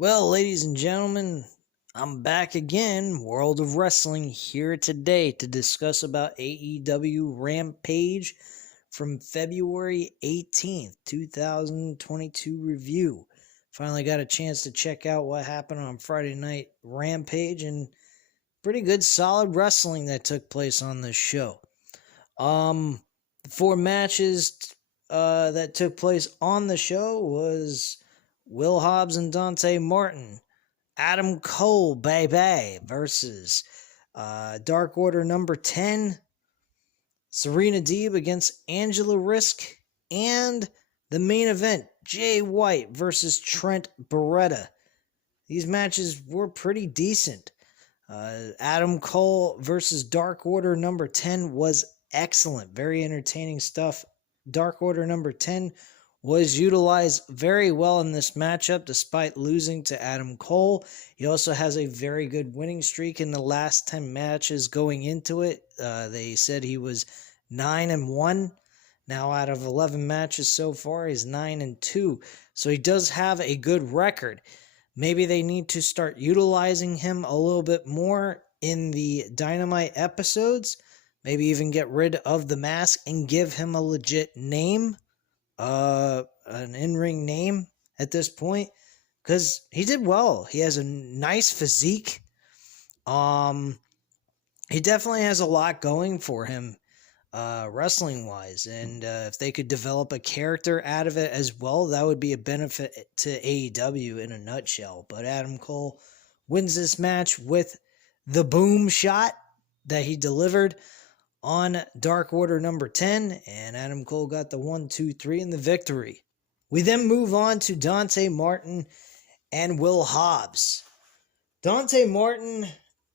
Well, ladies and gentlemen, I'm back again, World of Wrestling, here today to discuss about AEW Rampage from February 18th, 2022 review. Finally got a chance to check out what happened on Friday night Rampage and pretty good solid wrestling that took place on this show. The four matches that took place on the show was Will Hobbs and Dante Martin, Adam Cole, baby, versus Dark Order number 10, Serena Deeb against Angela Risk, and the main event, Jay White versus Trent Beretta. These matches were pretty decent. Adam Cole versus Dark Order number 10 was excellent. Very entertaining stuff. Dark Order number 10 was utilized very well in this matchup despite losing to Adam Cole. He also has a very good winning streak in the last 10 matches going into it. They said he was 9-1. Now out of 11 matches so far, he's 9-2. So he does have a good record. Maybe they need to start utilizing him a little bit more in the Dynamite episodes. Maybe even get rid of the mask and give him a legit name. An in-ring name at this point. Because he did well. He has a nice physique. He definitely has a lot going for him. Wrestling-wise, and if they could develop a character out of it as well, that would be a benefit to AEW in a nutshell. But Adam Cole wins this match with the boom shot that he delivered on Dark Order number 10, and Adam Cole got the 1, 2, 3 in the victory. We then move on to Dante Martin and Will Hobbs. Dante Martin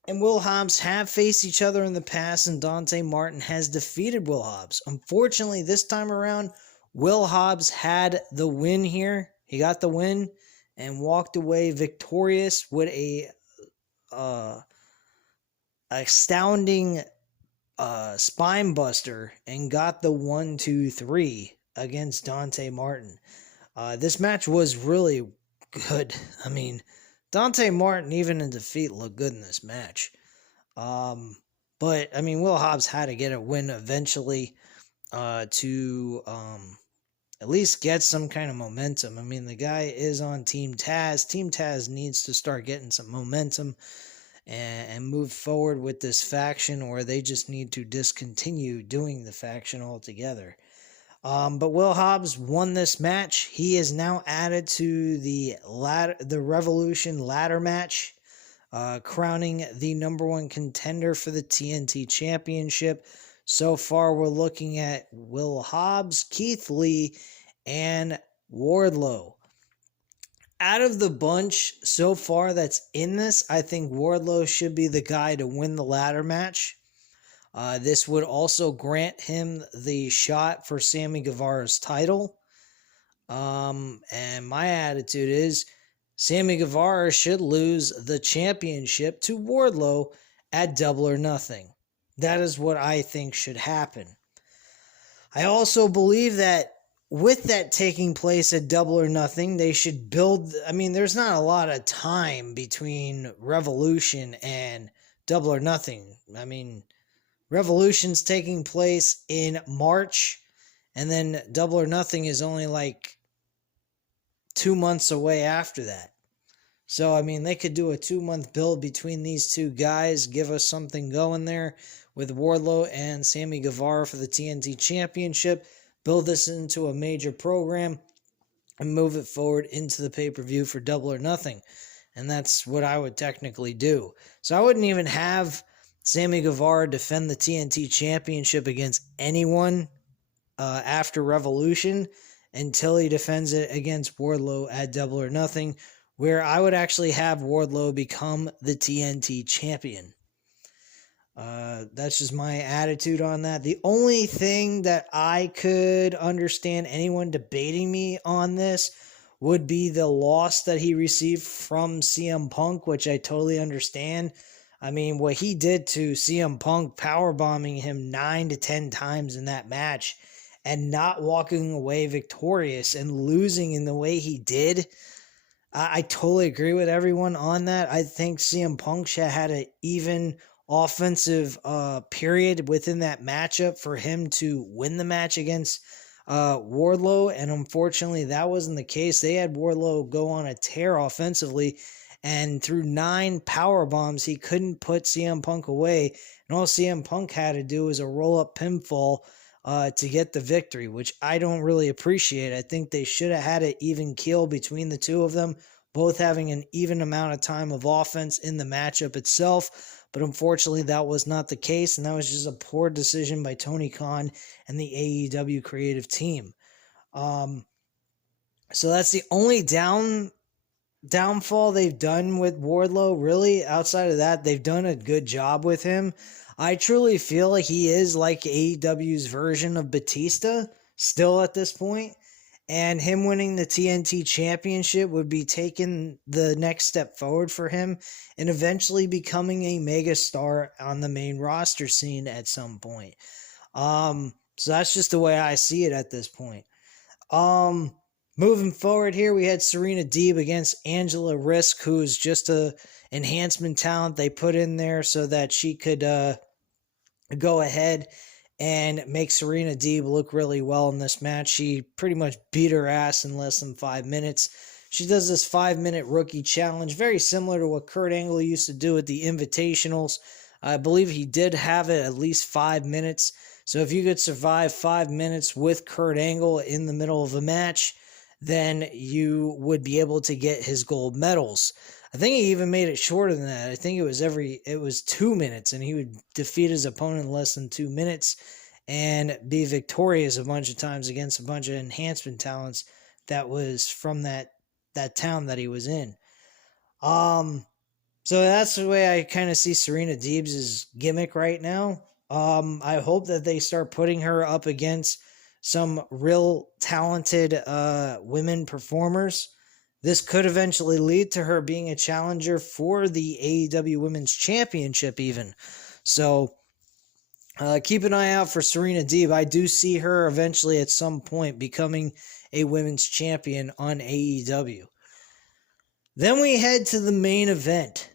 and Will Hobbs have faced each other in the past, and Dante Martin has defeated Will Hobbs. Unfortunately, this time around, Will Hobbs had the win here. He got the win and walked away victorious with a astounding spine buster and got the 1, 2, 3 against Dante Martin. This match was really good. I mean, Dante Martin, even in defeat, looked good in this match. But, I mean, Will Hobbs had to get a win eventually to at least get some kind of momentum. I mean, the guy is on Team Taz. Team Taz needs to start getting some momentum and move forward with this faction, or they just need to discontinue doing the faction altogether. But Will Hobbs won this match. He is now added to the Revolution ladder match, crowning the number one contender for the TNT Championship. So far, we're looking at Will Hobbs, Keith Lee, and Wardlow. Out of the bunch so far that's in this, I think Wardlow should be the guy to win the ladder match. This would also grant him the shot for Sammy Guevara's title. And my attitude is Sammy Guevara should lose the championship to Wardlow at Double or Nothing. That is what I think should happen. I also believe that with that taking place at Double or Nothing, they should build... I mean, there's not a lot of time between Revolution and Double or Nothing. I mean, Revolution's taking place in March, and then Double or Nothing is only like 2 months away after that. So, I mean, they could do a 2-month build between these two guys, give us something going there with Wardlow and Sammy Guevara for the TNT Championship, build this into a major program, and move it forward into the pay-per-view for Double or Nothing. And that's what I would technically do. So I wouldn't even have Sammy Guevara defend the TNT Championship against anyone after Revolution until he defends it against Wardlow at Double or Nothing, where I would actually have Wardlow become the TNT Champion. That's just my attitude on that. The only thing that I could understand anyone debating me on this would be the loss that he received from CM Punk, which I totally understand. I mean, what he did to CM Punk, powerbombing him 9 to 10 times in that match and not walking away victorious and losing in the way he did, I totally agree with everyone on that. I think CM Punk had an even offensive period within that matchup for him to win the match against Wardlow, and unfortunately that wasn't the case. They had Wardlow go on a tear offensively, and through 9 power bombs he couldn't put CM Punk away, and all CM Punk had to do was a roll-up pinfall to get the victory, which I don't really appreciate. I think they should have had an even keel between the two of them, both having an even amount of time of offense in the matchup itself. But unfortunately, that was not the case, and that was just a poor decision by Tony Khan and the AEW creative team. So that's the only downfall they've done with Wardlow, really. Outside of that, they've done a good job with him. I truly feel like he is like AEW's version of Batista still at this point, and him winning the TNT championship would be taking the next step forward for him and eventually becoming a mega star on the main roster scene at some point. So that's just the way I see it at this point. Moving forward here, we had Serena Deeb against Angela Risk, who's just a enhancement talent they put in there so that she could go ahead and make Serena Deeb look really well in this match. She pretty much beat her ass in less than 5 minutes. She does this 5-minute rookie challenge, very similar to what Kurt Angle used to do at the Invitationals. I believe he did have it at least 5 minutes. So if you could survive 5 minutes with Kurt Angle in the middle of a match, then you would be able to get his gold medals. I think he even made it shorter than that. I think it was 2 minutes, and he would defeat his opponent in less than 2 minutes and be victorious a bunch of times against a bunch of enhancement talents that was from that town that he was in. So that's the way I kind of see Serena Deeb's gimmick right now. I hope that they start putting her up against some real talented women performers. This could eventually lead to her being a challenger for the AEW Women's Championship even. So keep an eye out for Serena Deeb. I do see her eventually at some point becoming a women's champion on AEW. Then we head to the main event.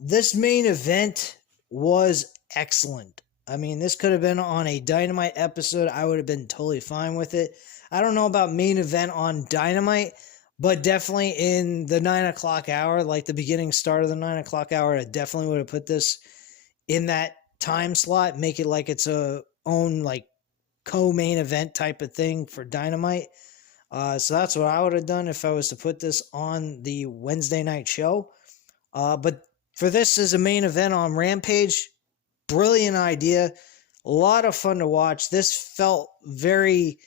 This main event was excellent. I mean, this could have been on a Dynamite episode. I would have been totally fine with it. I don't know about main event on Dynamite, but definitely in the 9 o'clock hour, like the beginning start of the 9 o'clock hour, I definitely would have put this in that time slot, make it like it's a own like co-main event type of thing for Dynamite. So that's what I would have done if I was to put this on the Wednesday night show. But for this as a main event on Rampage, brilliant idea. A lot of fun to watch. This felt very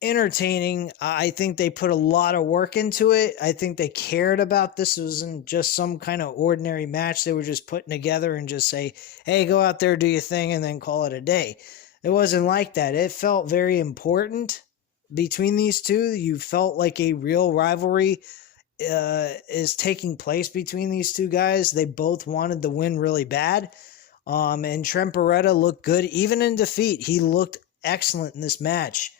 entertaining. I think they put a lot of work into it. I think they cared about this. It wasn't just some kind of ordinary match they were just putting together and just say, hey, go out there, do your thing, and then call it a day. It wasn't like that. It felt very important between these two. You felt like a real rivalry is taking place between these two guys. They both wanted the win really bad. And Trent Beretta looked good. Even in defeat, he looked excellent in this match.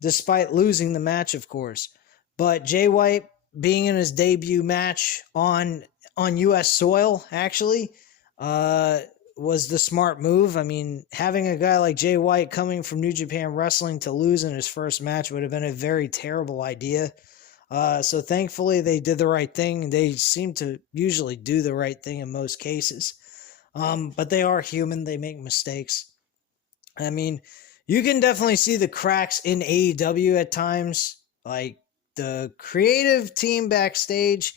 Despite losing the match, of course. But Jay White being in his debut match on U.S. soil, actually, was the smart move. I mean, having a guy like Jay White coming from New Japan Wrestling to lose in his first match would have been a very terrible idea. So thankfully they did the right thing. They seem to usually do the right thing in most cases. But they are human. They make mistakes. I mean, you can definitely see the cracks in AEW at times. Like the creative team backstage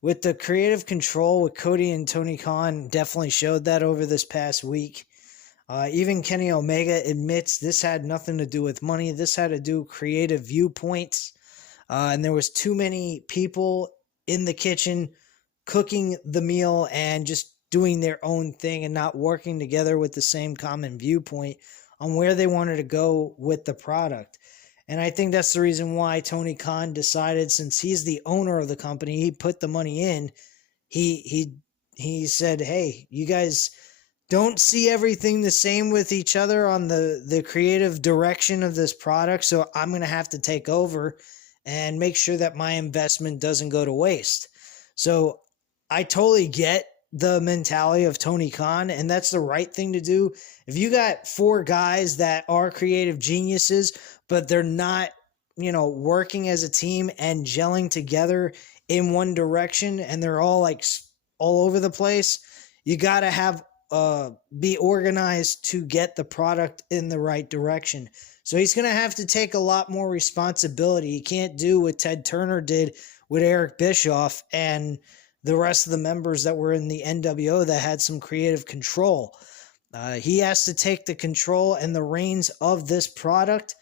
with the creative control with Cody and Tony Khan definitely showed that over this past week. Even Kenny Omega admits this had nothing to do with money. This had to do with creative viewpoints. And there was too many people in the kitchen cooking the meal and just doing their own thing and not working together with the same common viewpoint on where they wanted to go with the product. And I think that's the reason why Tony Khan decided, since he's the owner of the company, he put the money in. He said, hey, you guys don't see everything the same with each other on the creative direction of this product, so I'm going to have to take over and make sure that my investment doesn't go to waste. So I totally get the mentality of Tony Khan, and that's the right thing to do. If you got 4 guys that are creative geniuses, but they're not, working as a team and gelling together in one direction, and they're all like all over the place, you got to have be organized to get the product in the right direction. So he's going to have to take a lot more responsibility. He can't do what Ted Turner did with Eric Bischoff and the rest of the members that were in the NWO that had some creative control. He has to take the control and the reins of this product,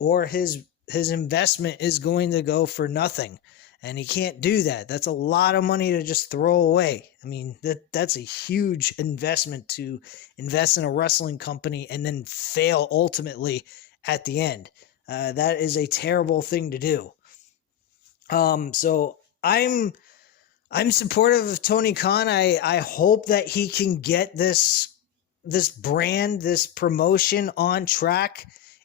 or his investment is going to go for nothing. And he can't do that. That's a lot of money to just throw away. I mean, that's a huge investment to invest in a wrestling company and then fail ultimately at the end. That is a terrible thing to do. So I'm supportive of Tony Khan. I hope that he can get this brand, this promotion on track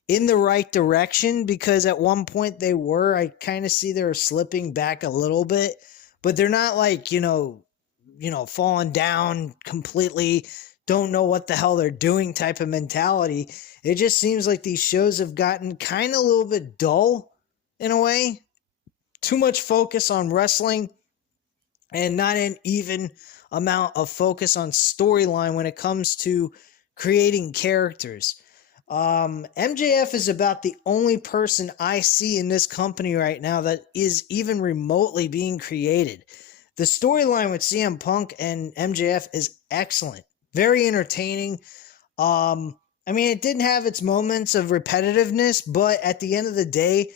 in the right direction, because at one point I kind of see they're slipping back a little bit, but they're not like, falling down completely, don't know what the hell they're doing type of mentality. It just seems like these shows have gotten kind of a little bit dull in a way. Too much focus on wrestling and not an even amount of focus on storyline when it comes to creating characters. MJF is about the only person I see in this company right now that is even remotely being created. The storyline with CM Punk and MJF is excellent. Very entertaining. It didn't have its moments of repetitiveness, but at the end of the day,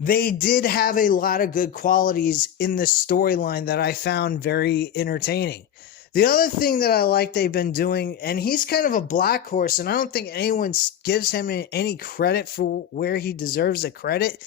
they did have a lot of good qualities in the storyline that I found very entertaining. The other thing that I like they've been doing, and he's kind of a black horse, and I don't think anyone gives him any credit for where he deserves the credit.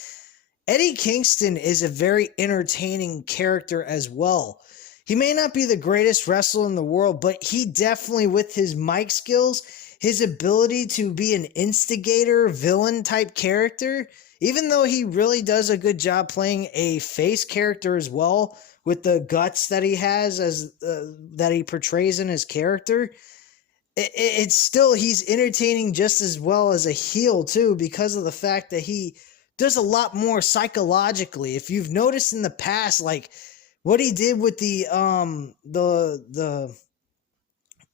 Eddie Kingston is a very entertaining character as well. He may not be the greatest wrestler in the world, but he definitely, with his mic skills, his ability to be an instigator, villain type character, even though he really does a good job playing a face character as well, with the guts that he has that he portrays in his character, it's still, he's entertaining just as well as a heel too, because of the fact that he does a lot more psychologically. If you've noticed in the past, like what he did with the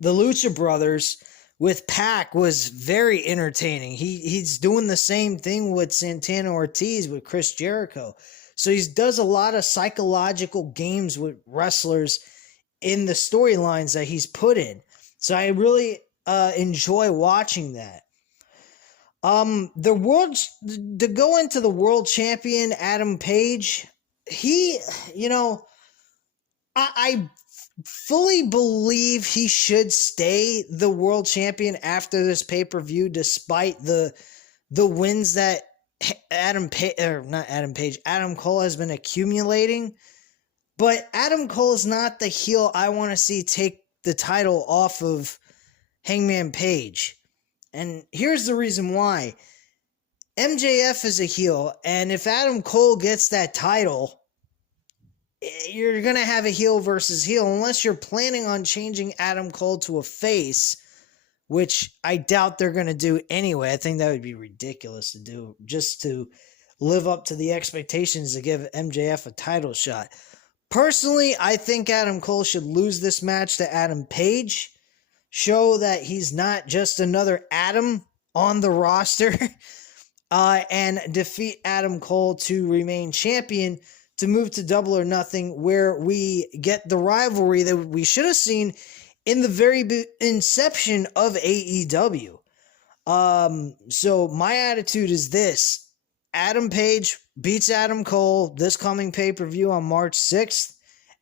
Lucha Brothers with Pac was very entertaining. He's doing the same thing with Santana Ortiz with Chris Jericho. So he does a lot of psychological games with wrestlers in the storylines that he's put in. So I really enjoy watching that. To go into the world champion, Adam Page, I fully believe he should stay the world champion after this pay-per-view, despite the wins that Adam Cole has been accumulating. But Adam Cole is not the heel I want to see take the title off of Hangman Page. And here's the reason why. MJF is a heel, and if Adam Cole gets that title, you're going to have a heel versus heel, unless you're planning on changing Adam Cole to a face, which I doubt they're going to do anyway. I think that would be ridiculous to do, just to live up to the expectations to give MJF a title shot. Personally, I think Adam Cole should lose this match to Adam Page, show that he's not just another Adam on the roster, and defeat Adam Cole to remain champion, to move to Double or Nothing, where we get the rivalry that we should have seen in the very inception of AEW. So my attitude is this. Adam Page beats Adam Cole this coming pay-per-view on March 6th.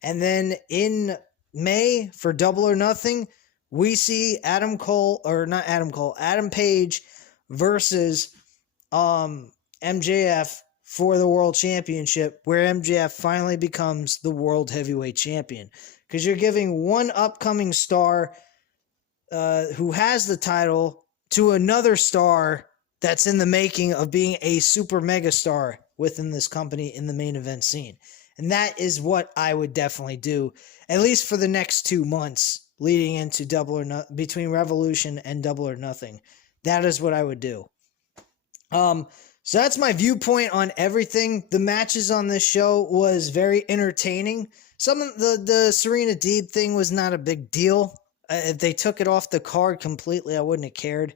And then in May for Double or Nothing, we see Adam Page versus MJF for the World Championship, where MJF finally becomes the World Heavyweight Champion. Because you're giving one upcoming star who has the title to another star that's in the making of being a super mega star within this company in the main event scene. And that is what I would definitely do, at least for the next 2 months leading into between Revolution and Double or Nothing. That is what I would do. So that's my viewpoint on everything. The matches on this show was very entertaining. Some of the Serena Deeb thing was not a big deal. If they took it off the card completely, I wouldn't have cared.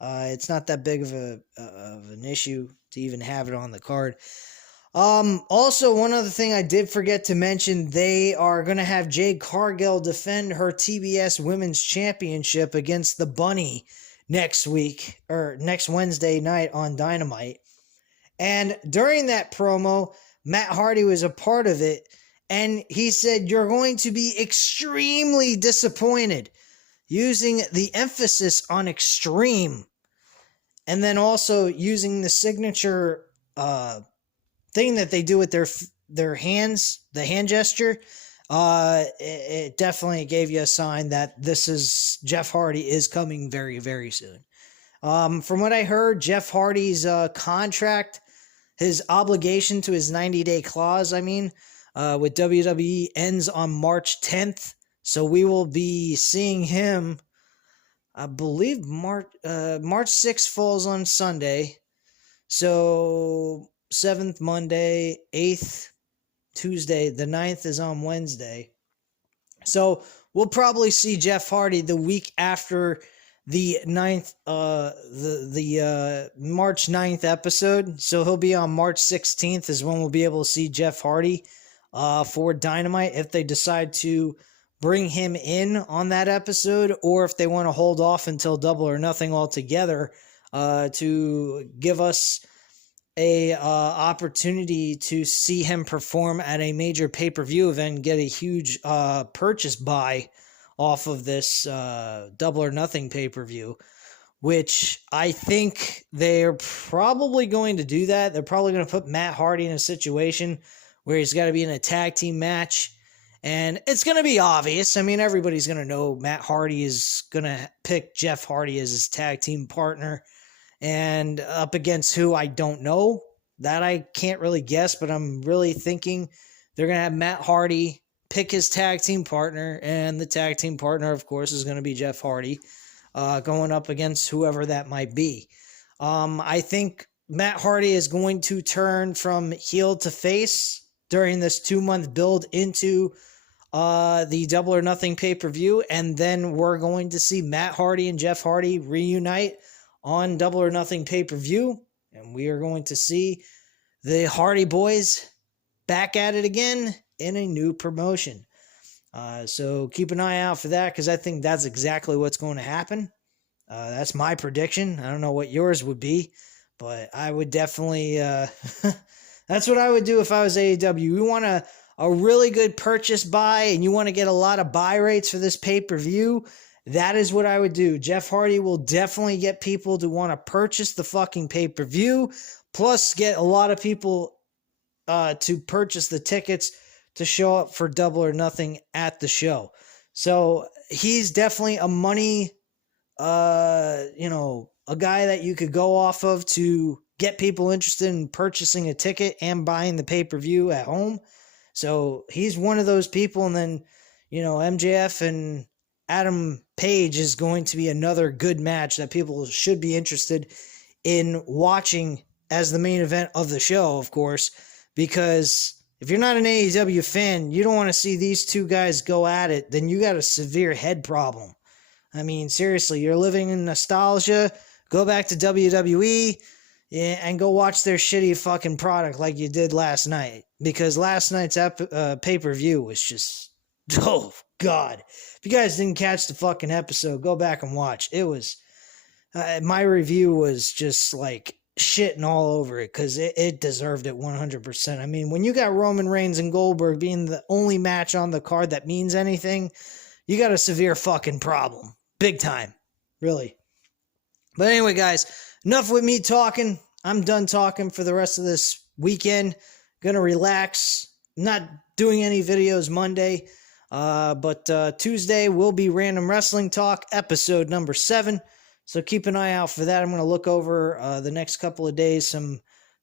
It's not that big of an issue to even have it on the card. Also, one other thing I did forget to mention, they are going to have Jade Cargill defend her TBS Women's Championship against the Bunny next week, or next Wednesday night on Dynamite. And during that promo, Matt Hardy was a part of it, and he said, "You're going to be extremely disappointed," using the emphasis on extreme. And then also using the signature thing that they do with their hands, the hand gesture. It definitely gave you a sign that Jeff Hardy is coming very, very soon. From what I heard, Jeff Hardy's contract, his obligation to his 90-day clause, with WWE ends on March 10th. So we will be seeing him, I believe March 6th falls on Sunday. So 7th Monday, 8th Tuesday, the 9th is on Wednesday. So we'll probably see Jeff Hardy the week after the 9th, the March 9th episode. So he'll be on March 16th is when we'll be able to see Jeff Hardy for Dynamite, if they decide to bring him in on that episode, or if they want to hold off until Double or Nothing altogether to give us a opportunity to see him perform at a major pay-per-view event and get a huge purchase buy off of this Double or Nothing pay-per-view, which I think they're probably going to do that. They're probably going to put Matt Hardy in a situation where he's got to be in a tag team match, and it's going to be obvious. Everybody's going to know Matt Hardy is going to pick Jeff Hardy as his tag team partner. And up against who, I don't know. That I can't really guess, but I'm really thinking they're going to have Matt Hardy pick his tag team partner, and the tag team partner, of course, is going to be Jeff Hardy, going up against whoever that might be. I think Matt Hardy is going to turn from heel to face during this 2-month build into the Double or Nothing pay-per-view, and then we're going to see Matt Hardy and Jeff Hardy reunite on Double or Nothing pay-per-view, and we are going to see the Hardy Boys back at it again in a new promotion. So keep an eye out for that, because I think that's exactly what's going to happen. That's my prediction. I don't know what yours would be, but I would definitely... that's what I would do if I was AEW. We want a really good purchase buy, and you want to get a lot of buy rates for this pay-per-view. That is what I would do. Jeff Hardy will definitely get people to want to purchase the fucking pay-per-view, plus get a lot of people to purchase the tickets to show up for Double or Nothing at the show. So he's definitely a money, a guy that you could go off of to get people interested in purchasing a ticket and buying the pay-per-view at home. So he's one of those people. And then, MJF and Adam Page is going to be another good match that people should be interested in watching as the main event of the show, of course, because if you're not an AEW fan, you don't want to see these two guys go at it, then you got a severe head problem. Seriously, you're living in nostalgia. Go back to WWE and go watch their shitty fucking product like you did last night, because last night's pay-per-view was just, oh, God. If you guys didn't catch the fucking episode, go back and watch. It was, my review was just like shitting all over it, because it deserved it 100%. When you got Roman Reigns and Goldberg being the only match on the card that means anything, you got a severe fucking problem. Big time. Really. But anyway, guys, enough with me talking. I'm done talking for the rest of this weekend. Gonna relax. Not doing any videos Monday. But Tuesday will be Random Wrestling Talk, episode number 7. So keep an eye out for that. I'm going to look over the next couple of days some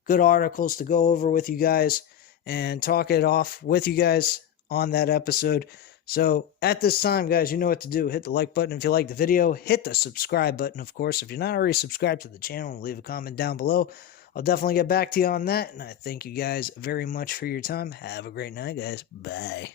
good articles to go over with you guys and talk it off with you guys on that episode. So at this time, guys, you know what to do. Hit the like button if you like the video. Hit the subscribe button, of course. If you're not already subscribed to the channel, leave a comment down below. I'll definitely get back to you on that. And I thank you guys very much for your time. Have a great night, guys. Bye.